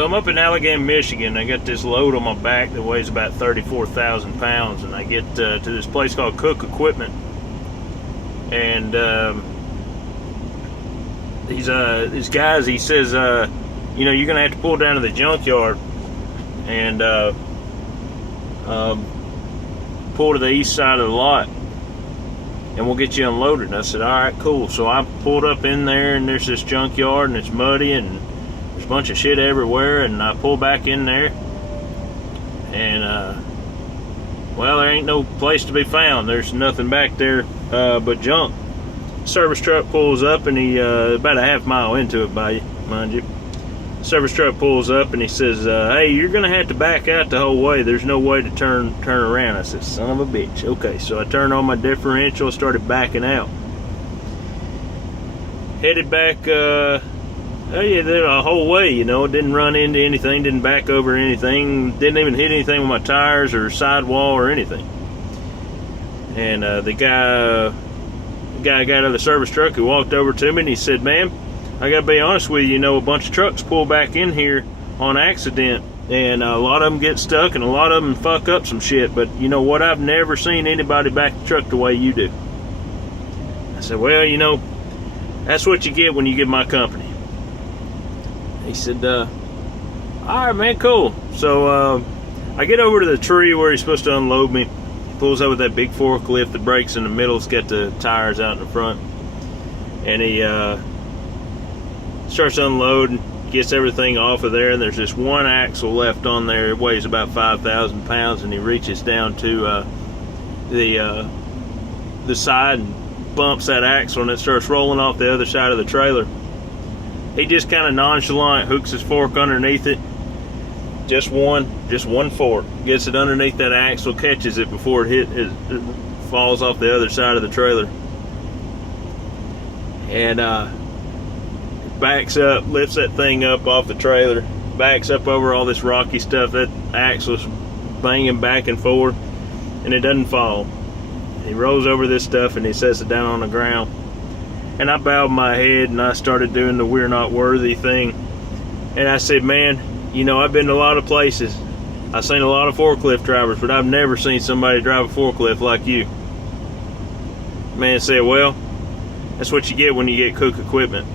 So I'm up in Allegan, Michigan. I got this load on my back that weighs about 34,000 pounds, and I get to this place called Cook Equipment, and these guys, he says, you know, you're gonna have to pull down to the junkyard and pull to the east side of the lot, and we'll get you unloaded. And I said, all right, cool. So I pulled up in there, and there's this junkyard, and it's muddy, and there's a bunch of shit everywhere. And I pull back in there, and well, there ain't no place to be found. There's nothing back there but junk. Service truck pulls up, and he about a half mile into it, mind you. Service truck pulls up, and he says, hey, you're gonna have to back out the whole way. There's no way to turn around. I said, son of a bitch. Okay, so I turned on my differential, started backing out, headed back oh yeah, the whole way, you know. Didn't run into anything, didn't back over anything, didn't even hit anything with my tires or sidewall or anything. And the guy got out of the service truck. He walked over to me and he said, man, I gotta be honest with you, you know, a bunch of trucks pull back in here on accident, and a lot of them get stuck, and a lot of them fuck up some shit. But you know what? I've never seen anybody back the truck the way you do. I said, well, you know, that's what you get when you get my company. He said, all right, man, cool. So I get over to the tree where he's supposed to unload me. He pulls up with that big forklift. The brakes in the middle. It's got the tires out in the front, and he starts unloading, gets everything off of there, and there's this one axle left on there. It weighs about 5,000 pounds, and he reaches down to the side and bumps that axle, and it starts rolling off the other side of the trailer. He just kind of nonchalant hooks his fork underneath it. Just one fork. Gets it underneath that axle, catches it before it falls off the other side of the trailer. And backs up, lifts that thing up off the trailer, backs up over all this rocky stuff. That axle's banging back and forth, and it doesn't fall. He rolls over this stuff and he sets it down on the ground. And I bowed my head and I started doing the we're not worthy thing. And I said, man, you know, I've been to a lot of places. I've seen a lot of forklift drivers, but I've never seen somebody drive a forklift like you. Man said, well, that's what you get when you get Cook Equipment.